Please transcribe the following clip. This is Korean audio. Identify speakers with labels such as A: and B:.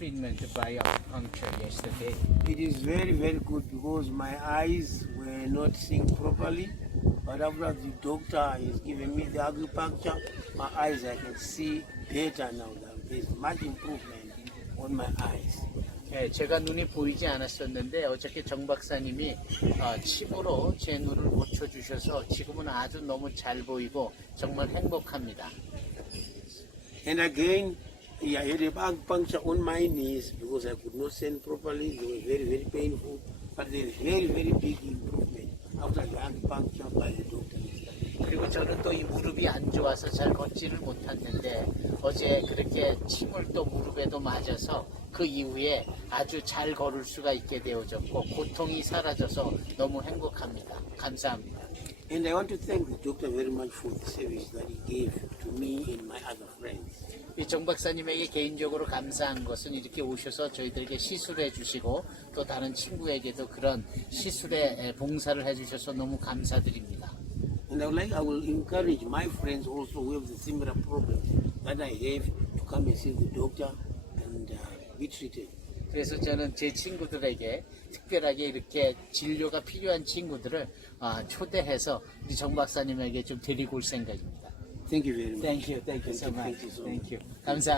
A: treatment by acupuncture yesterday?
B: It is very, very good because my eyes were not seeing properly. But after the doctor has given me the acupuncture, my eyes I can see better now. There's much improvement on my eyes.
A: 예, 제가 눈이 보이지 않았었는데 어저께 정 박사님이 어, 침으로 제 눈을 고쳐주셔서 지금은 아주 너무 잘 보이고 정말 행복합니다.
B: And again, yeah, I had a acupuncture on my knees because I could not stand properly. They were very, very painful. But there's very, very big improvement after the acupuncture by the doctor.
A: 그리고 저는 또 이 무릎이 안 좋아서 잘 걷지를 못했는데 어제 그렇게 침을 또 무릎에도 맞아서 그 이후에 아주 잘 걸을 수가 있게 되어졌고 고통이 사라져서 너무 행복합니다. 감사합니다.
B: And I want to thank the doctor very much for the service that he gave to me and my other friends.
A: 이정 박사님에게 개인적으로 감사한 것은 이렇게 오셔서 저희들에게 시술해 주시고 또 다른 친구에게도 그런 시술에 봉사를 해 주셔서 너무 감사드립니다.
B: And I would like, I will encourage my friends also who have the similar problem that I have to come and see the doctor and uh, be treated.
A: 그래서 저는 제 친구들에게 특별하게 이렇게 진료가 필요한 친구들을 아, 초대해서 우리 정 박사님에게 좀 데리고 올 생각입니다.
B: Thank you very much.
A: Thank you. Thank you so much.
B: Thank you. So
A: much. Thank.